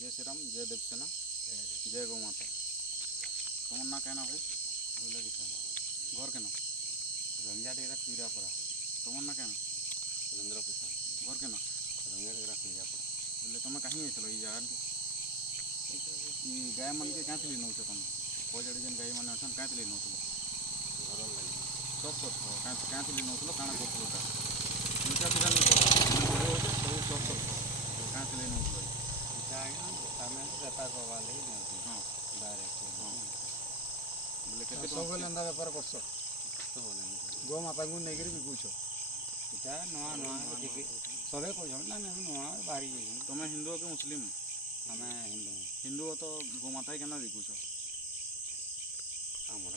जय श्री राम, जय देवसेना, जय गौ माता। तुम ना कहना भाई बोला किसान घर केन रंजा डेरा पीरापड़ा तुम ना कहना सुरेंद्र किसान घर केन रंजा डेरा पीरापड़ा बोले तुम कहीं चलो ये जगह के गाय मन के क्या नौ तुम कोई जड़े जेन गाय मैंने अच्छा क्या नौ घर लगी सब कर क्या नौ काण कर इनका सीधा नहीं सब सब क्या नौ इच्छा आएगा आम बेपार करवा लगे नहीं हाँ डायरेक्ट हाँ बोले सब केते लेंदा बेपार करछ तो बोले गो माता को नहीं करी बिकुछ इच्छा नुआ नुआ देखिए सबे को ना नुआ बाहरी तुम हिंदू हो कि मुस्लिम आम हिंदू हिंदू हो तो गो माता के बिकुछ आमर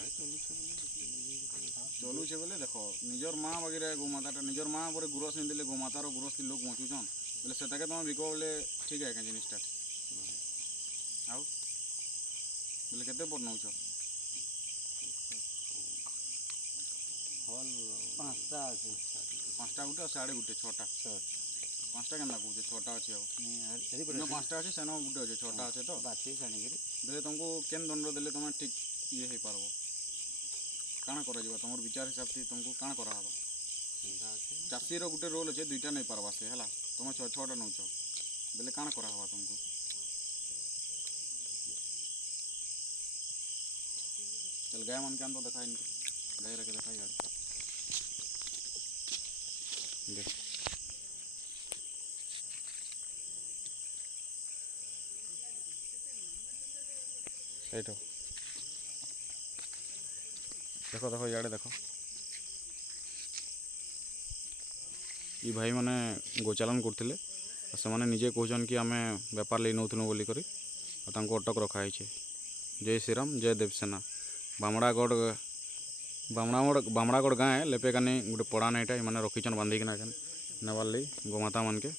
चलू से बोले देख निजर माँ वगैरह गोमाता निजर माँ पर गुरस नहीं देले गोमातार गुरस लोक बचुचन बोले से तुम बिक बोले ठीक है क्या जिनिसटा आउ बोले केते पर नौच हल पाँचटा अच्छे पाँचटा गुटे साढ़े गुटे छटा पाँचटा के कौचे छटा अच्छे आउ पाँचटा अच्छे सेन गुटे अच्छे छटा अच्छे तो बाती छाणिकी बोले तुमको केन दंड देले तुम ठीक ये हो पार काण कर तुम विचार हिसाब से तुमको काण करा चाषी गोटे रोल अच्छे दुईटा नहीं पार्बा से है तुम छटा नौच बोले काण करा तुमको चल गाय मन के तो देखा इनके गाय रखे देखा गाड़ी देख देखो देखो इे देख ये भाई मैंने गोचालन करते से मैंने निजे कहन कि आम बेपार ले नौलु बोलिक अटक रखाई जय श्री राम, जय देवसेना। बामड़ागढ़ गाँव लेपेकानी गोटे पड़ा नाईटा मैंने रखीचन बांधिकिना नबार गोमाता मन के